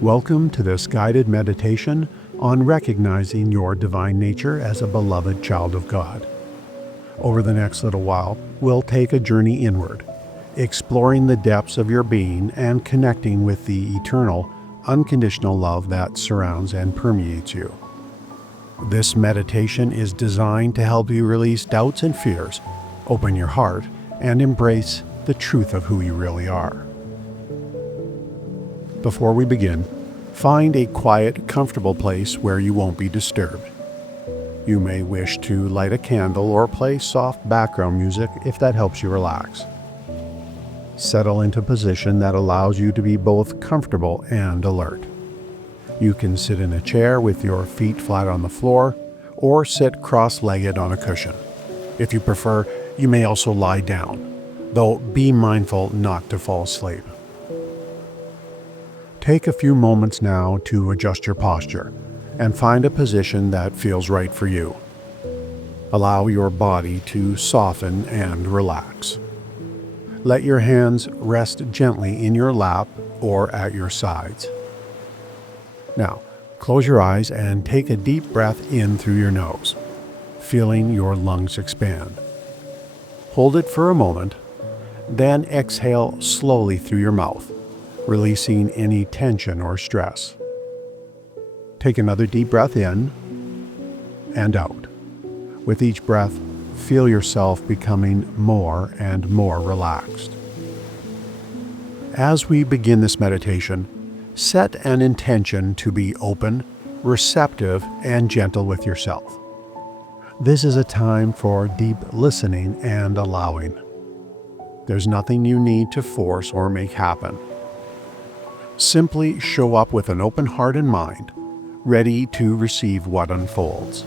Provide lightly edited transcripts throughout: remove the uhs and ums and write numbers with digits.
Welcome to this guided meditation on recognizing your divine nature as a beloved child of God. Over the next little while, we'll take a journey inward, exploring the depths of your being and connecting with the eternal, unconditional love that surrounds and permeates you. This meditation is designed to help you release doubts and fears, open your heart, and embrace the truth of who you really are. Before we begin, find a quiet, comfortable place where you won't be disturbed. You may wish to light a candle or play soft background music if that helps you relax. Settle into a position that allows you to be both comfortable and alert. You can sit in a chair with your feet flat on the floor, or sit cross-legged on a cushion. If you prefer, you may also lie down, though be mindful not to fall asleep. Take a few moments now to adjust your posture and find a position that feels right for you. Allow your body to soften and relax. Let your hands rest gently in your lap or at your sides. Now, close your eyes and take a deep breath in through your nose, feeling your lungs expand. Hold it for a moment, then exhale slowly through your mouth, releasing any tension or stress. Take another deep breath in and out. With each breath, feel yourself becoming more and more relaxed. As we begin this meditation, set an intention to be open, receptive, and gentle with yourself. This is a time for deep listening and allowing. There's nothing you need to force or make happen. Simply show up with an open heart and mind, ready to receive what unfolds.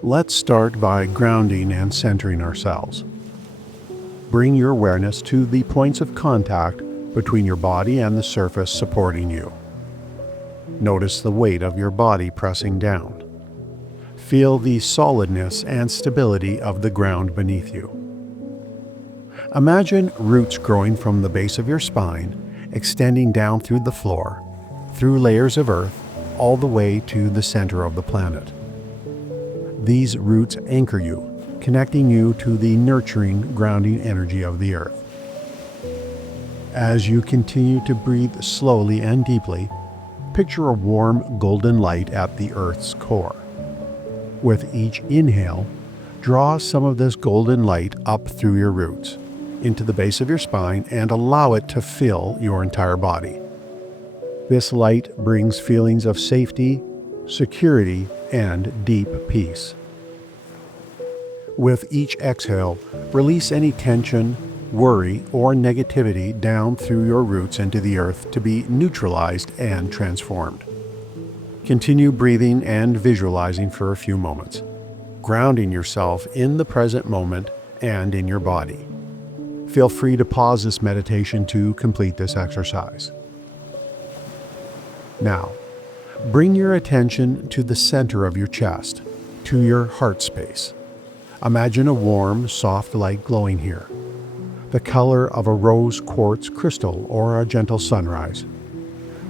Let's start by grounding and centering ourselves. Bring your awareness to the points of contact between your body and the surface supporting you. Notice the weight of your body pressing down. Feel the solidness and stability of the ground beneath you. Imagine roots growing from the base of your spine, extending down through the floor, through layers of earth, all the way to the center of the planet. These roots anchor you, connecting you to the nurturing, grounding energy of the earth. As you continue to breathe slowly and deeply, picture a warm, golden light at the earth's core. With each inhale, draw some of this golden light up through your roots, into the base of your spine, and allow it to fill your entire body. This light brings feelings of safety, security, and deep peace. With each exhale, release any tension, worry, or negativity down through your roots into the earth to be neutralized and transformed. Continue breathing and visualizing for a few moments, grounding yourself in the present moment and in your body. Feel free to pause this meditation to complete this exercise. Now, bring your attention to the center of your chest, to your heart space. Imagine a warm, soft light glowing here, the color of a rose quartz crystal or a gentle sunrise.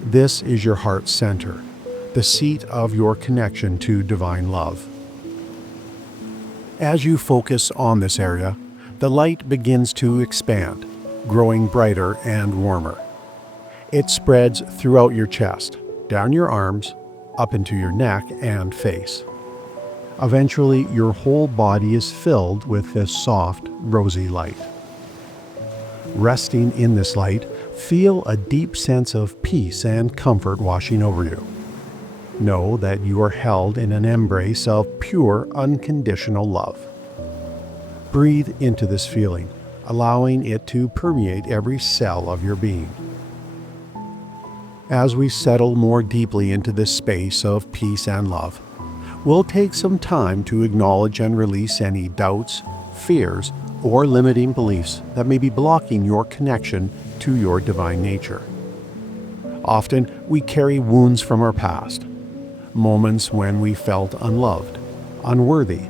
This is your heart center, the seat of your connection to divine love. As you focus on this area, the light begins to expand, growing brighter and warmer. It spreads throughout your chest, down your arms, up into your neck and face. Eventually, your whole body is filled with this soft, rosy light. Resting in this light, feel a deep sense of peace and comfort washing over you. Know that you are held in an embrace of pure, unconditional love. Breathe into this feeling, allowing it to permeate every cell of your being. As we settle more deeply into this space of peace and love, we'll take some time to acknowledge and release any doubts, fears, or limiting beliefs that may be blocking your connection to your divine nature. Often, we carry wounds from our past, moments when we felt unloved, unworthy,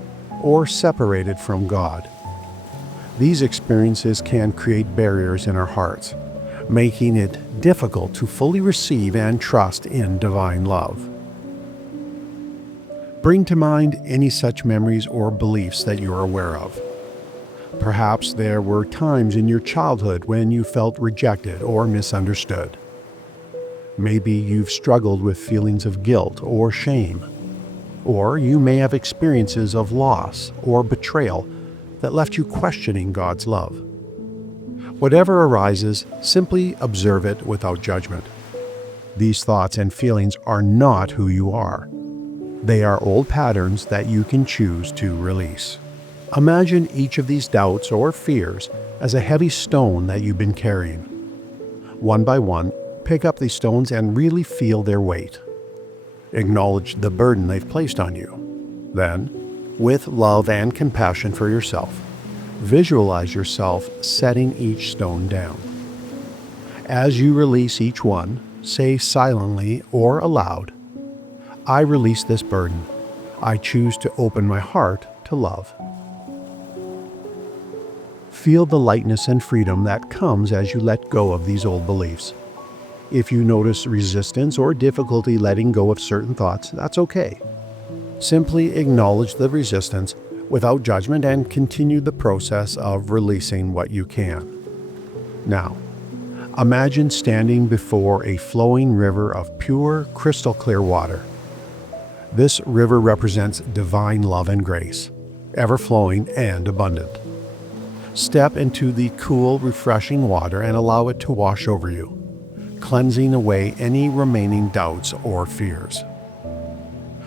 or separated from God. These experiences can create barriers in our hearts, making it difficult to fully receive and trust in divine love. Bring to mind any such memories or beliefs that you're aware of. Perhaps there were times in your childhood when you felt rejected or misunderstood. Maybe you've struggled with feelings of guilt or shame. Or you may have experiences of loss or betrayal that left you questioning God's love. Whatever arises, simply observe it without judgment. These thoughts and feelings are not who you are. They are old patterns that you can choose to release. Imagine each of these doubts or fears as a heavy stone that you've been carrying. One by one, pick up these stones and really feel their weight. Acknowledge the burden they've placed on you. Then, with love and compassion for yourself, visualize yourself setting each stone down. As you release each one, say silently or aloud, "I release this burden. I choose to open my heart to love." Feel the lightness and freedom that comes as you let go of these old beliefs. If you notice resistance or difficulty letting go of certain thoughts, that's okay. Simply acknowledge the resistance without judgment and continue the process of releasing what you can. Now, imagine standing before a flowing river of pure, crystal clear water. This river represents divine love and grace, ever-flowing and abundant. Step into the cool, refreshing water and allow it to wash over you, cleansing away any remaining doubts or fears.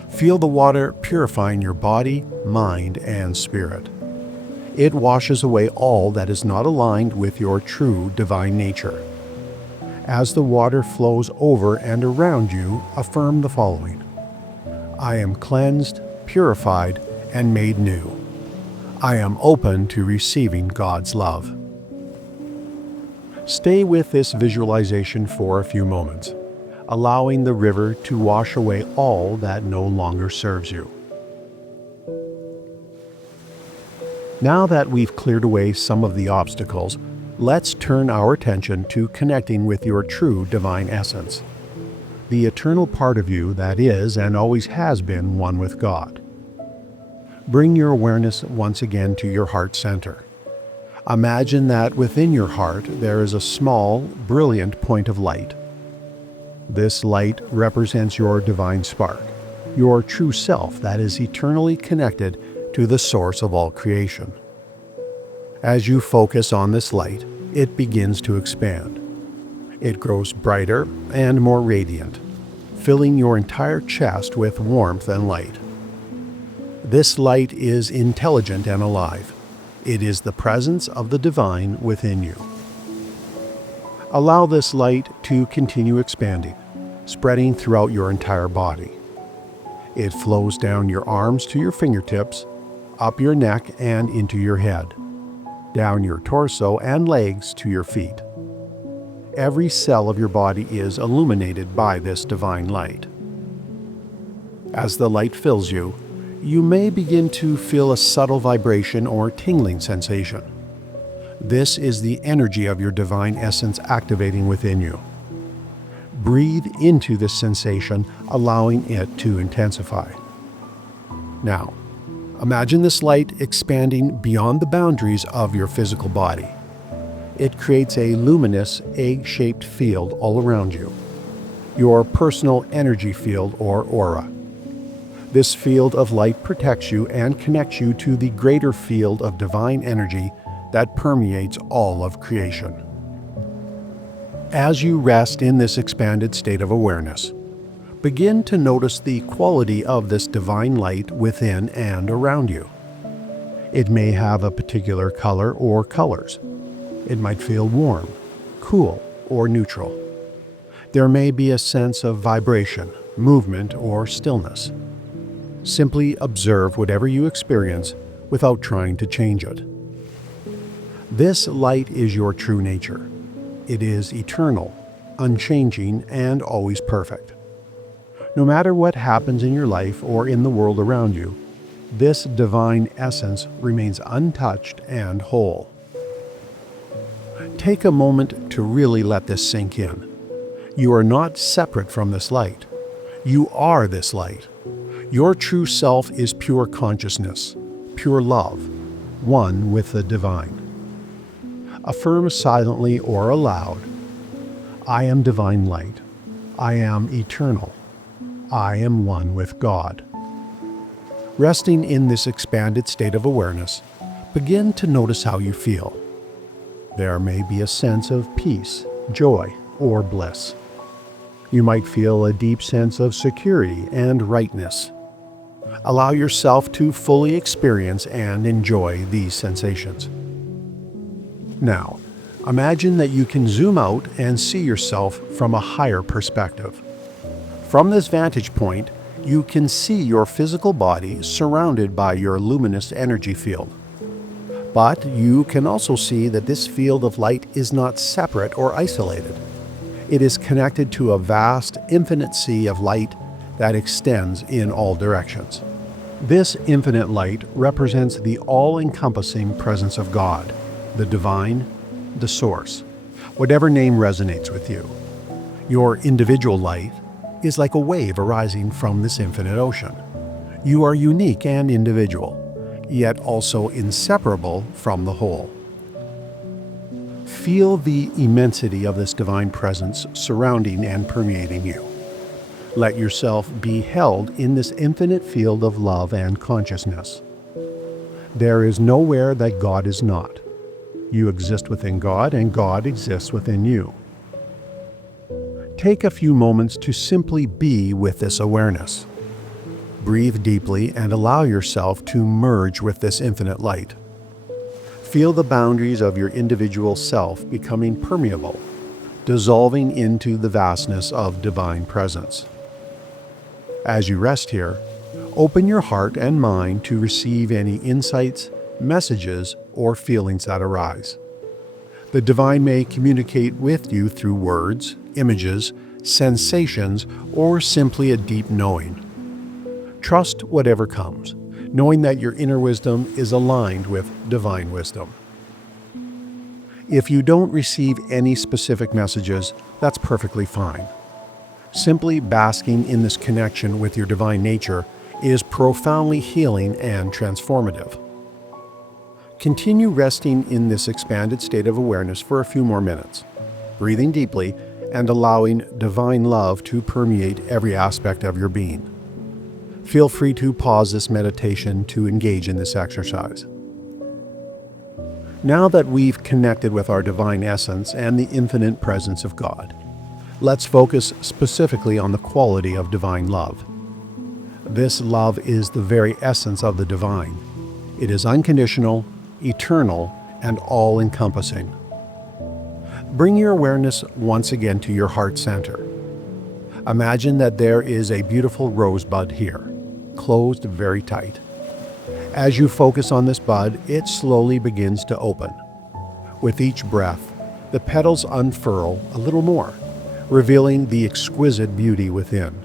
Feel the water purifying your body, mind, and spirit. It washes away all that is not aligned with your true divine nature. As the water flows over and around you, affirm the following: I am cleansed, purified, and made new. I am open to receiving God's love. Stay with this visualization for a few moments, allowing the river to wash away all that no longer serves you. Now that we've cleared away some of the obstacles, let's turn our attention to connecting with your true divine essence, the eternal part of you that is and always has been one with God. Bring your awareness once again to your heart center. Imagine that within your heart there is a small, brilliant point of light. This light represents your divine spark, your true self that is eternally connected to the source of all creation. As you focus on this light, it begins to expand. It grows brighter and more radiant, filling your entire chest with warmth and light. This light is intelligent and alive. It is the presence of the divine within you. Allow this light to continue expanding, spreading throughout your entire body. It flows down your arms to your fingertips, up your neck and into your head, down your torso and legs to your feet. Every cell of your body is illuminated by this divine light. As the light fills you, you may begin to feel a subtle vibration or tingling sensation. This is the energy of your divine essence activating within you. Breathe into this sensation, allowing it to intensify. Now, imagine this light expanding beyond the boundaries of your physical body. It creates a luminous, egg-shaped field all around you, your personal energy field or aura. This field of light protects you and connects you to the greater field of divine energy that permeates all of creation. As you rest in this expanded state of awareness, begin to notice the quality of this divine light within and around you. It may have a particular color or colors. It might feel warm, cool, or neutral. There may be a sense of vibration, movement, or stillness. Simply observe whatever you experience without trying to change it. This light is your true nature. It is eternal, unchanging, and always perfect. No matter what happens in your life or in the world around you, this divine essence remains untouched and whole. Take a moment to really let this sink in. You are not separate from this light. You are this light. Your true self is pure consciousness, pure love, one with the divine. Affirm silently or aloud, I am divine light. I am eternal. I am one with God. Resting in this expanded state of awareness, begin to notice how you feel. There may be a sense of peace, joy, or bliss. You might feel a deep sense of security and rightness. Allow yourself to fully experience and enjoy these sensations. Now, imagine that you can zoom out and see yourself from a higher perspective. From this vantage point, you can see your physical body surrounded by your luminous energy field. But you can also see that this field of light is not separate or isolated. It is connected to a vast, infinite sea of light that extends in all directions. This infinite light represents the all-encompassing presence of God, the divine, the source, whatever name resonates with you. Your individual light is like a wave arising from this infinite ocean. You are unique and individual, yet also inseparable from the whole. Feel the immensity of this divine presence surrounding and permeating you. Let yourself be held in this infinite field of love and consciousness. There is nowhere that God is not. You exist within God, and God exists within you. Take a few moments to simply be with this awareness. Breathe deeply and allow yourself to merge with this infinite light. Feel the boundaries of your individual self becoming permeable, dissolving into the vastness of divine presence. As you rest here, open your heart and mind to receive any insights, messages, or feelings that arise. The divine may communicate with you through words, images, sensations, or simply a deep knowing. Trust whatever comes, knowing that your inner wisdom is aligned with divine wisdom. If you don't receive any specific messages, that's perfectly fine. Simply basking in this connection with your divine nature is profoundly healing and transformative. Continue resting in this expanded state of awareness for a few more minutes, breathing deeply and allowing divine love to permeate every aspect of your being. Feel free to pause this meditation to engage in this exercise. Now that we've connected with our divine essence and the infinite presence of God, let's focus specifically on the quality of divine love. This love is the very essence of the divine. It is unconditional, eternal, and all-encompassing. Bring your awareness once again to your heart center. Imagine that there is a beautiful rosebud here, closed very tight. As you focus on this bud, it slowly begins to open. With each breath, the petals unfurl a little more, revealing the exquisite beauty within.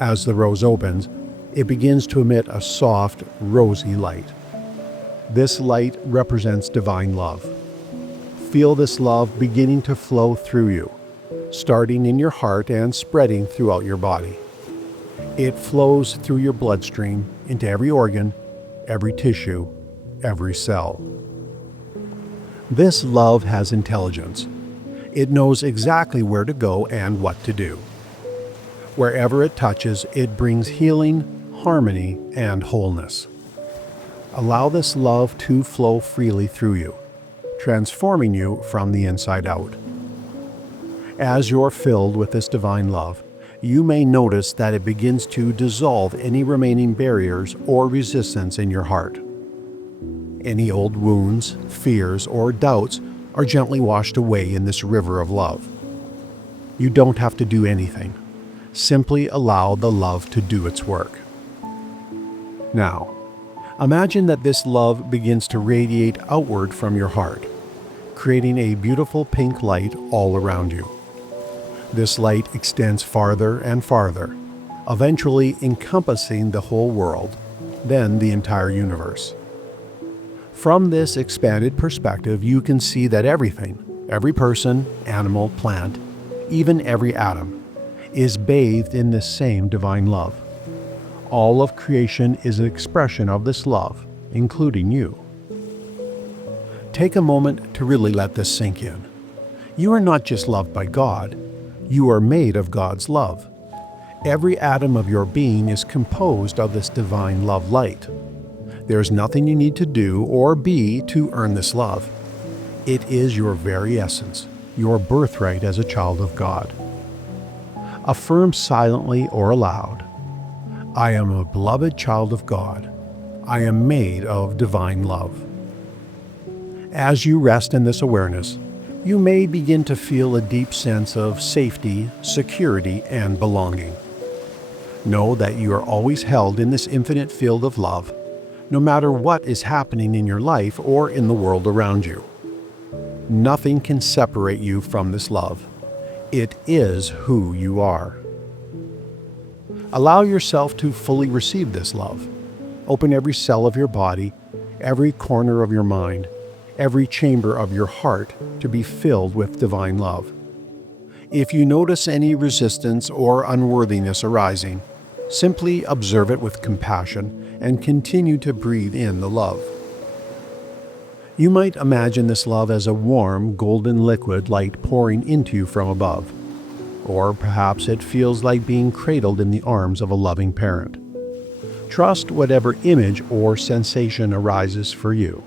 As the rose opens, it begins to emit a soft, rosy light. This light represents divine love. Feel this love beginning to flow through you, starting in your heart and spreading throughout your body. It flows through your bloodstream into every organ, every tissue, every cell. This love has intelligence. It knows exactly where to go and what to do. Wherever it touches, it brings healing, harmony, and wholeness. Allow this love to flow freely through you, transforming you from the inside out. As you're filled with this divine love, you may notice that it begins to dissolve any remaining barriers or resistance in your heart. Any old wounds, fears, or doubts are gently washed away in this river of love. You don't have to do anything. Simply allow the love to do its work. Now, imagine that this love begins to radiate outward from your heart, creating a beautiful pink light all around you. This light extends farther and farther, eventually encompassing the whole world, then the entire universe. From this expanded perspective, you can see that everything, every person, animal, plant, even every atom, is bathed in this same divine love. All of creation is an expression of this love, including you. Take a moment to really let this sink in. You are not just loved by God, you are made of God's love. Every atom of your being is composed of this divine love light. There is nothing you need to do or be to earn this love. It is your very essence, your birthright as a child of God. Affirm silently or aloud, I am a beloved child of God. I am made of divine love. As you rest in this awareness, you may begin to feel a deep sense of safety, security, and belonging. Know that you are always held in this infinite field of love, no matter what is happening in your life or in the world around you. Nothing can separate you from this love. It is who you are. Allow yourself to fully receive this love. Open every cell of your body, every corner of your mind, every chamber of your heart to be filled with divine love. If you notice any resistance or unworthiness arising, simply observe it with compassion and continue to breathe in the love. You might imagine this love as a warm, golden liquid light pouring into you from above. Or perhaps it feels like being cradled in the arms of a loving parent. Trust whatever image or sensation arises for you.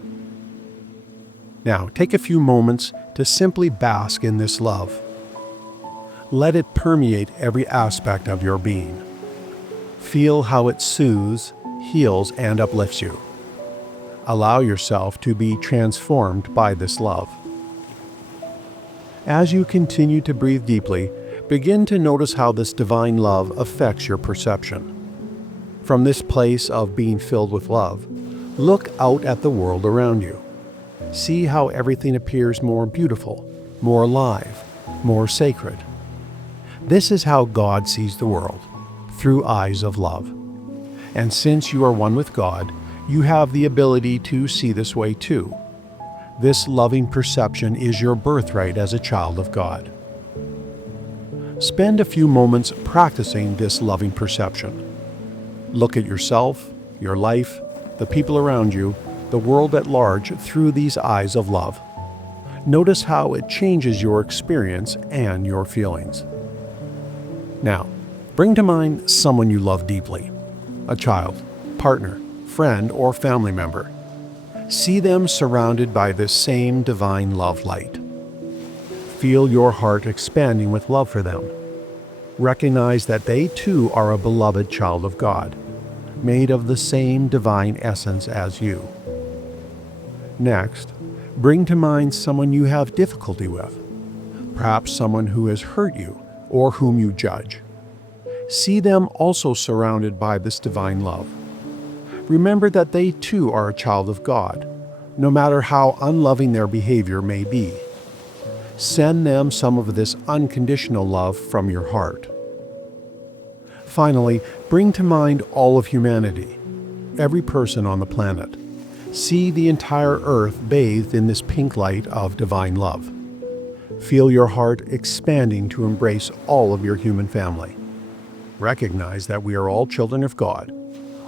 Now, take a few moments to simply bask in this love. Let it permeate every aspect of your being. Feel how it soothes, heals, and uplifts you. Allow yourself to be transformed by this love. As you continue to breathe deeply, begin to notice how this divine love affects your perception. From this place of being filled with love, look out at the world around you. See how everything appears more beautiful, more alive, more sacred. This is how God sees the world, through eyes of love. And since you are one with God, you have the ability to see this way too. This loving perception is your birthright as a child of God. Spend a few moments practicing this loving perception. Look at yourself, your life, the people around you, the world at large through these eyes of love. Notice how it changes your experience and your feelings. Now, bring to mind someone you love deeply, a child, partner, friend, or family member. See them surrounded by this same divine love light. Feel your heart expanding with love for them. Recognize that they too are a beloved child of God, made of the same divine essence as you. Next, bring to mind someone you have difficulty with, perhaps someone who has hurt you or whom you judge. See them also surrounded by this divine love. Remember that they too are a child of God, no matter how unloving their behavior may be. Send them some of this unconditional love from your heart. Finally, bring to mind all of humanity, every person on the planet. See the entire earth bathed in this pink light of divine love. Feel your heart expanding to embrace all of your human family. Recognize that we are all children of God,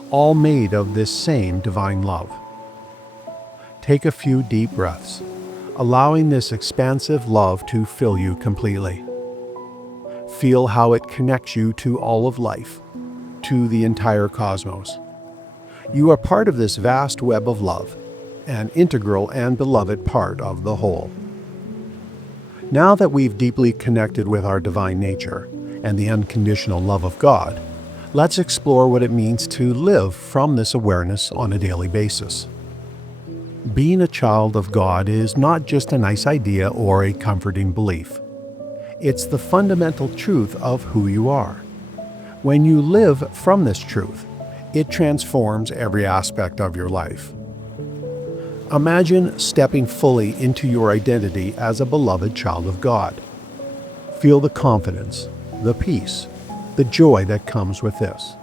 all made of this same divine love. Take a few deep breaths, allowing this expansive love to fill you completely. Feel how it connects you to all of life, to the entire cosmos. You are part of this vast web of love, an integral and beloved part of the whole. Now that we've deeply connected with our divine nature and the unconditional love of God, let's explore what it means to live from this awareness on a daily basis. Being a child of God is not just a nice idea or a comforting belief. It's the fundamental truth of who you are. When you live from this truth, it transforms every aspect of your life. Imagine stepping fully into your identity as a beloved child of God. Feel the confidence, the peace, the joy that comes with this.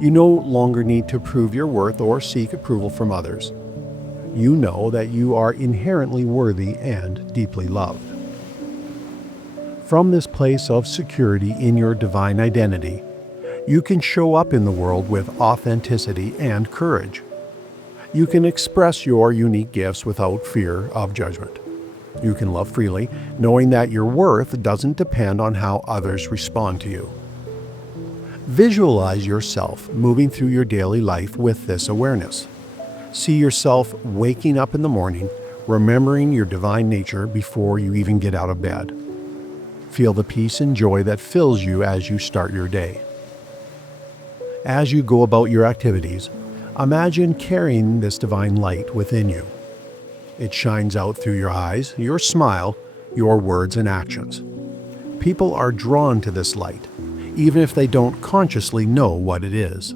You no longer need to prove your worth or seek approval from others. You know that you are inherently worthy and deeply loved. From this place of security in your divine identity, you can show up in the world with authenticity and courage. You can express your unique gifts without fear of judgment. You can love freely, knowing that your worth doesn't depend on how others respond to you. Visualize yourself moving through your daily life with this awareness. See yourself waking up in the morning, remembering your divine nature before you even get out of bed. Feel the peace and joy that fills you as you start your day. As you go about your activities, imagine carrying this divine light within you. It shines out through your eyes, your smile, your words and actions. People are drawn to this light, even if they don't consciously know what it is.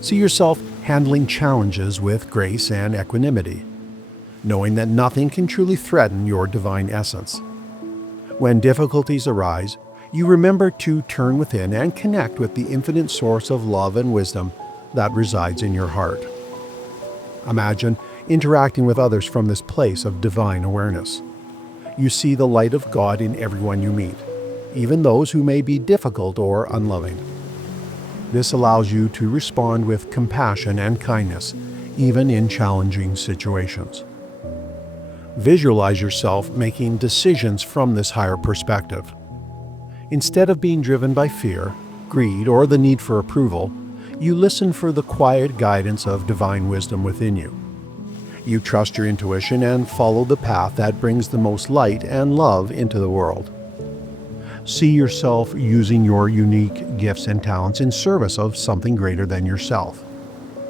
See yourself handling challenges with grace and equanimity, knowing that nothing can truly threaten your divine essence. When difficulties arise, you remember to turn within and connect with the infinite source of love and wisdom that resides in your heart. Imagine interacting with others from this place of divine awareness. You see the light of God in everyone you meet, even those who may be difficult or unloving. This allows you to respond with compassion and kindness, even in challenging situations. Visualize yourself making decisions from this higher perspective. Instead of being driven by fear, greed, or the need for approval, you listen for the quiet guidance of divine wisdom within you. You trust your intuition and follow the path that brings the most light and love into the world. See yourself using your unique gifts and talents in service of something greater than yourself.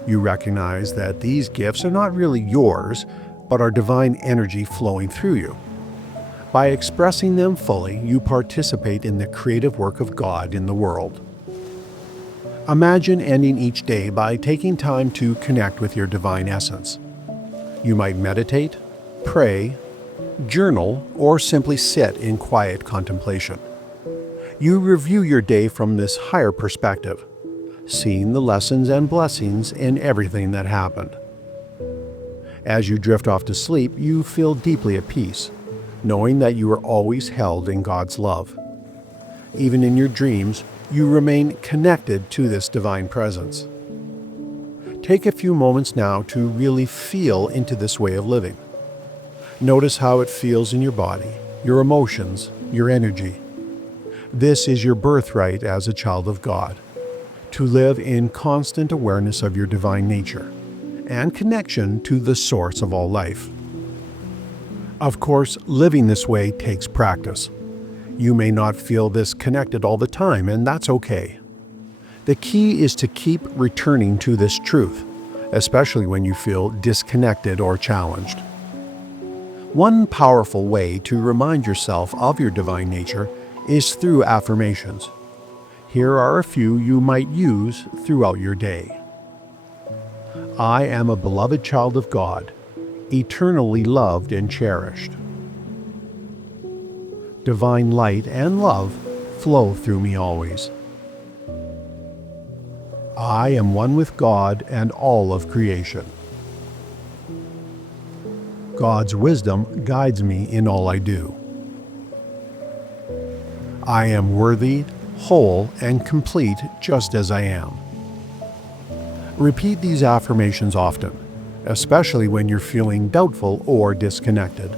You recognize that these gifts are not really yours, but are divine energy flowing through you. By expressing them fully, you participate in the creative work of God in the world. Imagine ending each day by taking time to connect with your divine essence. You might meditate, pray, journal, or simply sit in quiet contemplation. You review your day from this higher perspective, seeing the lessons and blessings in everything that happened. As you drift off to sleep, you feel deeply at peace, knowing that you are always held in God's love. Even in your dreams, you remain connected to this divine presence. Take a few moments now to really feel into this way of living. Notice how it feels in your body, your emotions, your energy. This is your birthright as a child of God, to live in constant awareness of your divine nature and connection to the source of all life. Of course, living this way takes practice. You may not feel this connected all the time, and that's okay. The key is to keep returning to this truth, especially when you feel disconnected or challenged. One powerful way to remind yourself of your divine nature is through affirmations. Here are a few you might use throughout your day. I am a beloved child of God, eternally loved and cherished. Divine light and love flow through me always. I am one with God and all of creation. God's wisdom guides me in all I do. I am worthy, whole, and complete just as I am. Repeat these affirmations often, especially when you're feeling doubtful or disconnected.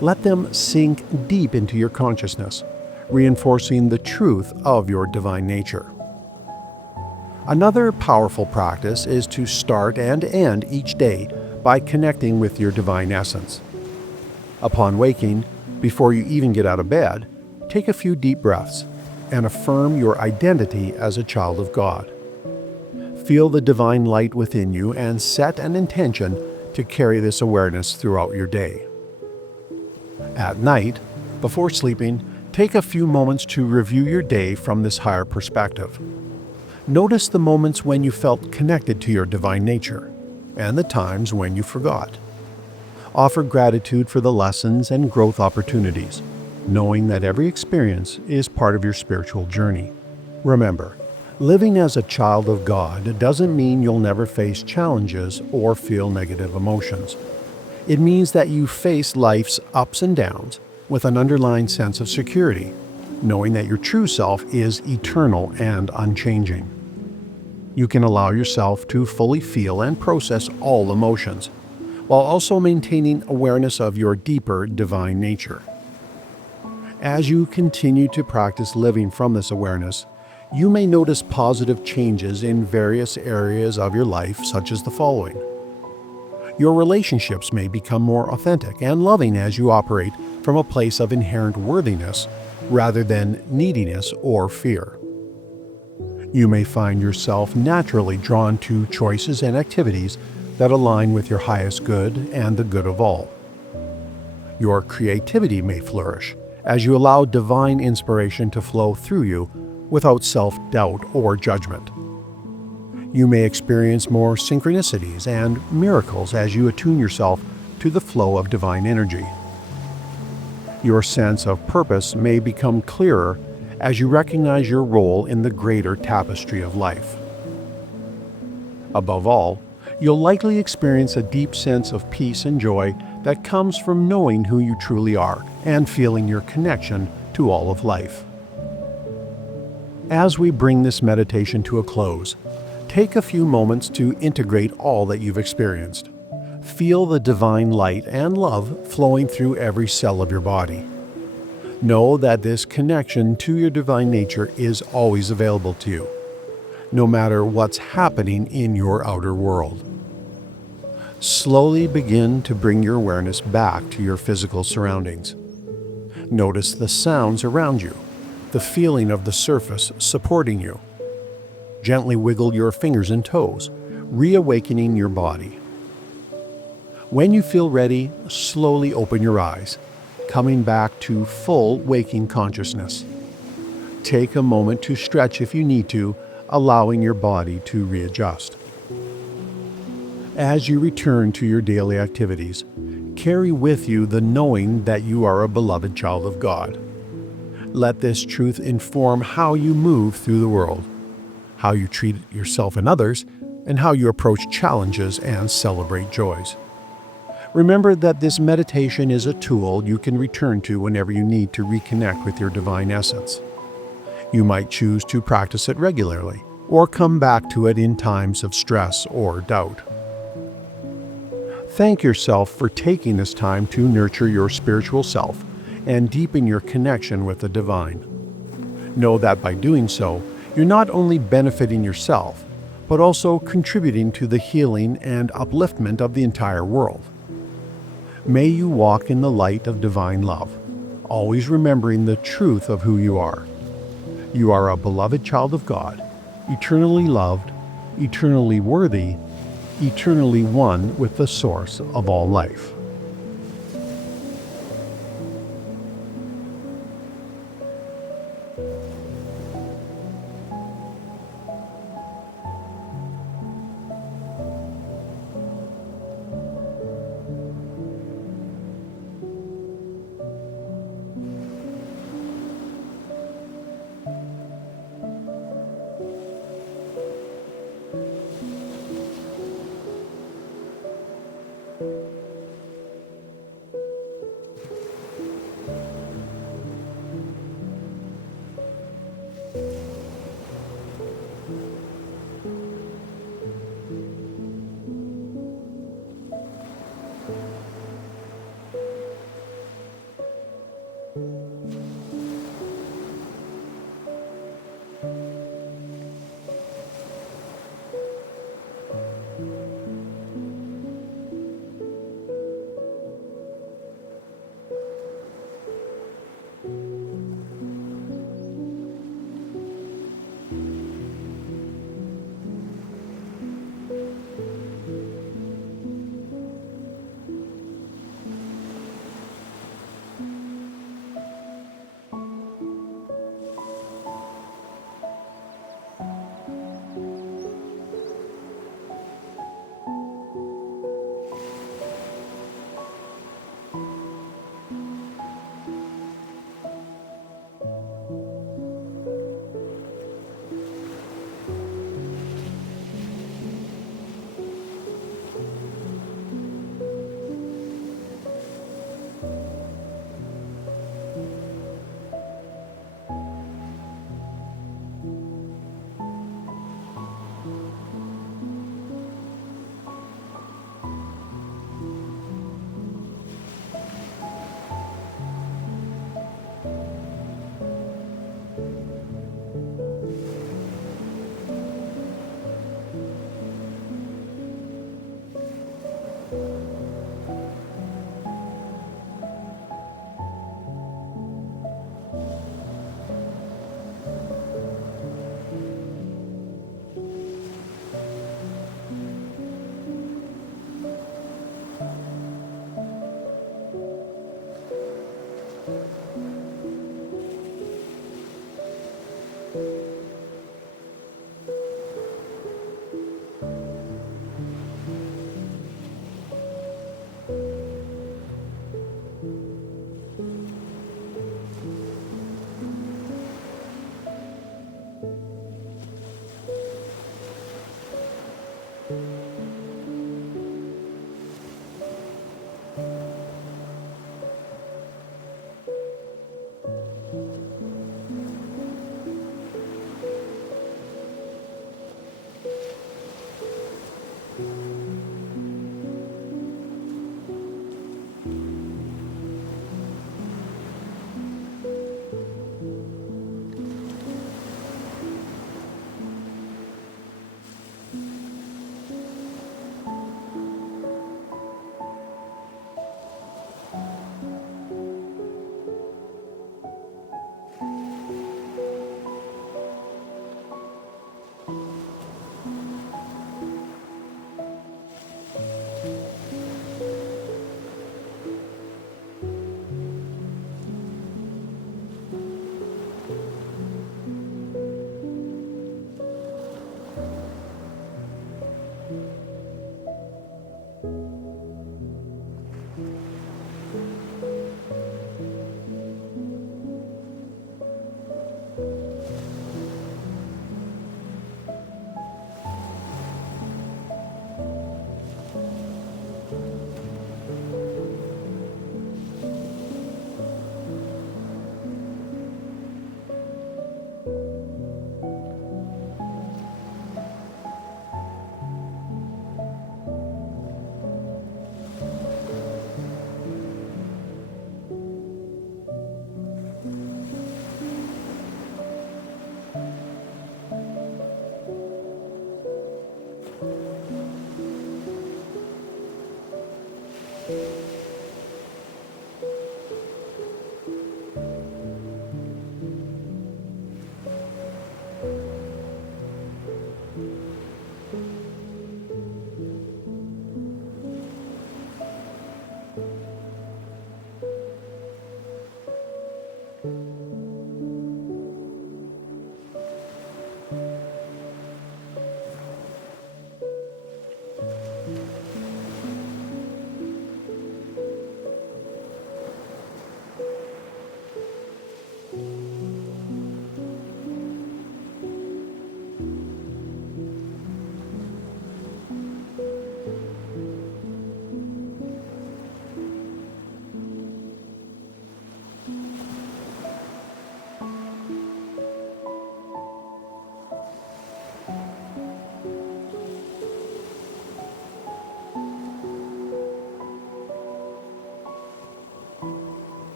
Let them sink deep into your consciousness, reinforcing the truth of your divine nature. Another powerful practice is to start and end each day by connecting with your divine essence. Upon waking, before you even get out of bed, take a few deep breaths and affirm your identity as a child of God. Feel the divine light within you and set an intention to carry this awareness throughout your day. At night, before sleeping, take a few moments to review your day from this higher perspective. Notice the moments when you felt connected to your divine nature and the times when you forgot. Offer gratitude for the lessons and growth opportunities, knowing that every experience is part of your spiritual journey. Remember, Living as a child of God doesn't mean you'll never face challenges or feel negative emotions. It means that you face life's ups and downs with an underlying sense of security, knowing that your true self is eternal and unchanging. You can allow yourself to fully feel and process all emotions, while also maintaining awareness of your deeper divine nature. As you continue to practice living from this awareness, you may notice positive changes in various areas of your life, such as the following. Your relationships may become more authentic and loving as you operate from a place of inherent worthiness rather than neediness or fear. You may find yourself naturally drawn to choices and activities that align with your highest good and the good of all. Your creativity may flourish as you allow divine inspiration to flow through you without self-doubt or judgment. You may experience more synchronicities and miracles as you attune yourself to the flow of divine energy. Your sense of purpose may become clearer as you recognize your role in the greater tapestry of life. Above all, you'll likely experience a deep sense of peace and joy that comes from knowing who you truly are and feeling your connection to all of life. As we bring this meditation to a close, take a few moments to integrate all that you've experienced. Feel the divine light and love flowing through every cell of your body. Know that this connection to your divine nature is always available to you, no matter what's happening in your outer world. Slowly begin to bring your awareness back to your physical surroundings. Notice the sounds around you, the feeling of the surface supporting you. Gently wiggle your fingers and toes, reawakening your body. When you feel ready, slowly open your eyes, coming back to full waking consciousness. Take a moment to stretch if you need to, allowing your body to readjust. As you return to your daily activities, carry with you the knowing that you are a beloved child of God. Let this truth inform how you move through the world, how you treat yourself and others, and how you approach challenges and celebrate joys. Remember that this meditation is a tool you can return to whenever you need to reconnect with your divine essence. You might choose to practice it regularly, or come back to it in times of stress or doubt. Thank yourself for taking this time to nurture your spiritual self and deepen your connection with the divine. Know that by doing so, you're not only benefiting yourself, but also contributing to the healing and upliftment of the entire world. May you walk in the light of divine love, always remembering the truth of who you are. You are a beloved child of God, eternally loved, eternally worthy, eternally one with the source of all life.